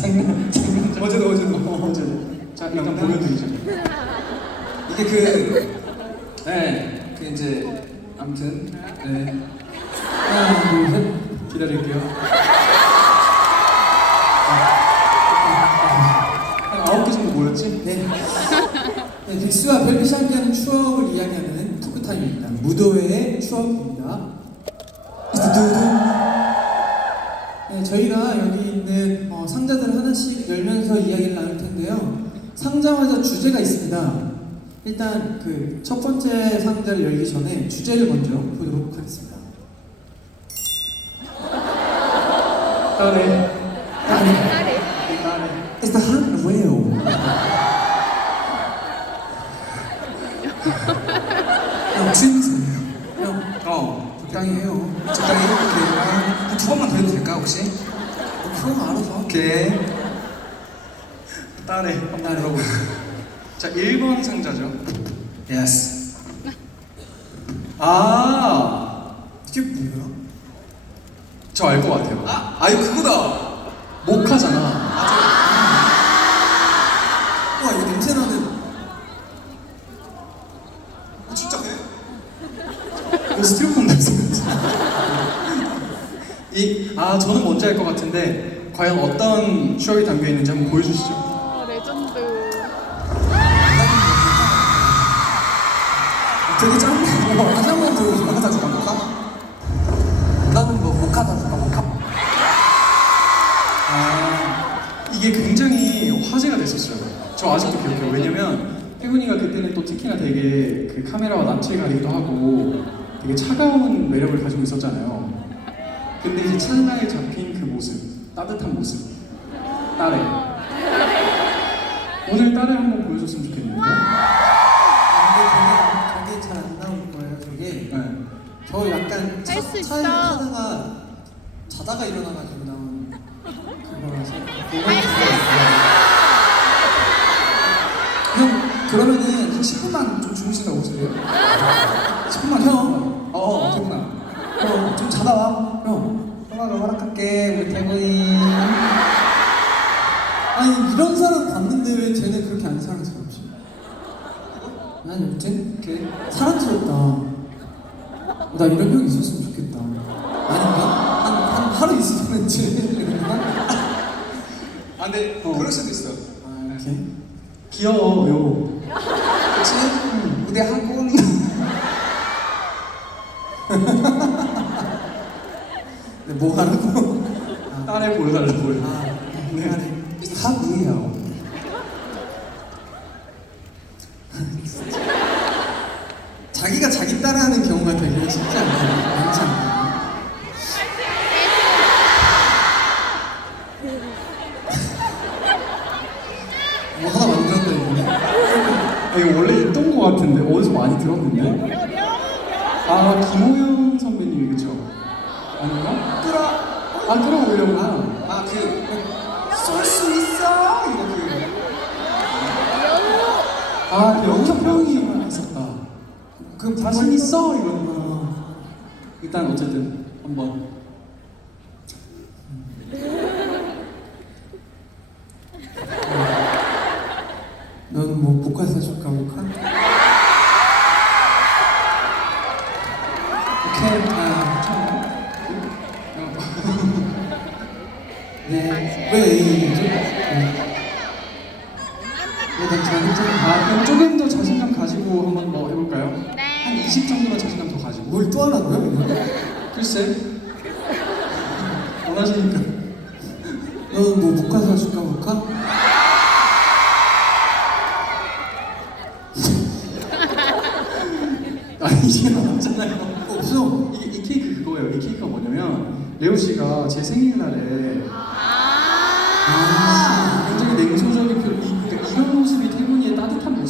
장난 장난 어제도 어제도 어, 어제도 자 일단. 보여드리죠 이게 그, 네, 그 이제 아무튼 네 하나 둘셋 기다릴게요 한 아홉 개 정도 모였지? 네. 네, 빅스와 벨벳이 함께하는 추억을 이야기하는 토크타임입니다. 무도회의 추억입니다. 네, 저희가 여기 있는 어, 상자들 하나씩 열면서 이야기를 나눌 텐데요. 상자마다 주제가 있습니다. 일단 그 첫 번째 상자를 열기 전에 주제를 먼저 보도록 하겠습니다. 따네. 따네 It's the hot whale. 형, 취임새예요. 형, 어, 적당히 해요. 적당히 이렇게 한두 번만 더 해도 될까 혹시? 어, 그럼 알아서. 따네 한번 열어보자 자 1번 상자죠. 예스 아, 이게 뭐야? 저 알 것 같아요. 아, 아 이거 그거다. 모카잖아 아 저는 뭔지 알 것 같은데 과연 어떤 추억이 담겨 있는지 한번 보여주시죠 아, 레전드. 되게 짠데. 뭐, 다시 한번 보여줘. 모카 줄까, 모카? 나는 뭐, 모카 다 줄까, 모카? 아 이게 굉장히 화제가 됐었어요 저 아직도 기억해요 왜냐면 태훈이가 그때는 또 특히나 되게 그 카메라와 낯을 가리기도 하고 되게 차가운 매력을 가지고 있었잖아요 근데 이제 찰나에 잡힌 그 모습 따뜻한 모습 딸에 오늘 딸에 한번 보여줬으면 좋겠는데 아, 근데 저게, 저게 잘 안 나올 거예요, 저게. 네. 저 약간 차, 할수 차에 있어. 타다가 자다가 일어나가지고 나온 그거라서 형 그러면은 한 10분만 좀 주무시다 오실래요? 10분만 형? 어 태훈아 형좀 자다 와 형 허락할게 우리 태훈이 아니 이런 사람 봤는데 왜 쟤는 그렇게 안 사랑스럽지? 여튼 이렇게 사랑스럽다 나 이런 형 있었으면 좋겠다. 아닌가? 한, 한 하루 있으면 지내려나? 아 근데 어. 그럴 수도 있어 아, 이렇게? 귀여워 요 그치? 무대 학원 근데 뭐 하라고? 아, 딸에 보여달라고요 아, 네. 다 뭐예요? 자기가 자기 따라하는 경우가 되게 쉽지 않아요. 많지 않아요. 뭐 하나 만들었다 이거. 아, 이거 원래 있던 것 같은데 어디서 많이 들었는데? 아 김호영 선배님 이 그쵸? 아닌가? 끌어. 아 끌어올려구나 아그쏠수 있어? 이거 그아 영평이 있었다. 그 자신 있어? 이거는 어, 일단 어쨌든 한번. 넌뭐 모카 사줄까 모카? 아. 아 그럼 조금 더 자신감 가지고 한번 뭐 해볼까요? 네. 한20 정도만 자신감 더 가지고 뭘 또 하라고요? 이거? 글쎄 원하시니까 너뭐 모카 사줄까 모카? 아니 이게 나왔잖아요 없어. 이게 이 케이크 그거예요 이 케이크가 뭐냐면 레오 씨가 제 생일날에 아. 굉장히 냉소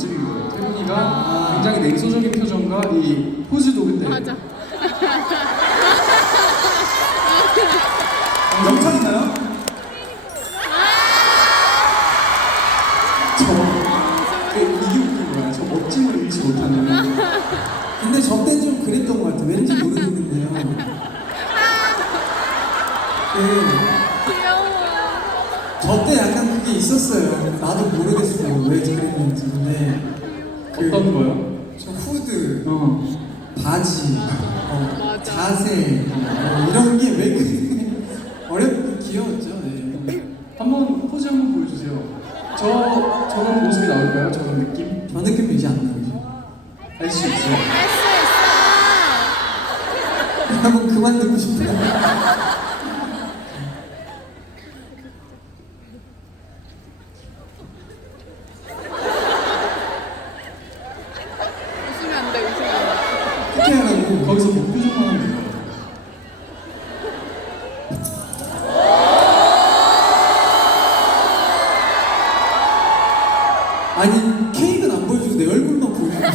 모습인 거예요. 태훈이가 굉장히 냉소적인 표정과 이 포즈도 근데 맞아. 있나요? 저 그, 이게 웃긴 거야. 저 멋짐을 잃지 못하는. 근데 저때 좀 그랬던 것 같아. 왠지 모르겠는데요. 네. 귀여워. 저때 약간 그게 있었어요. 나도 모르겠어 왜 그랬는지. 근데 그- 어떤 거요? 저 후드, 어. 바지, 어, 자세 어, 이런 게 왜 그래? 어렵고 귀여웠죠. 네. 한번 포즈 한번 보여주세요. 저 저런 모습이 나올까요? 저런 느낌? 저 느낌도 이제 안 나오죠. 알 수 있어요. 한번 그만 듣고 싶다. 거기서 목표정만 하면 돼요. 아니 케이크는 안 보여주고 내 얼굴만 보여주고 있어요.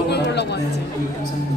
얼굴 보려고 왔지. 네, 네, 감사합니다.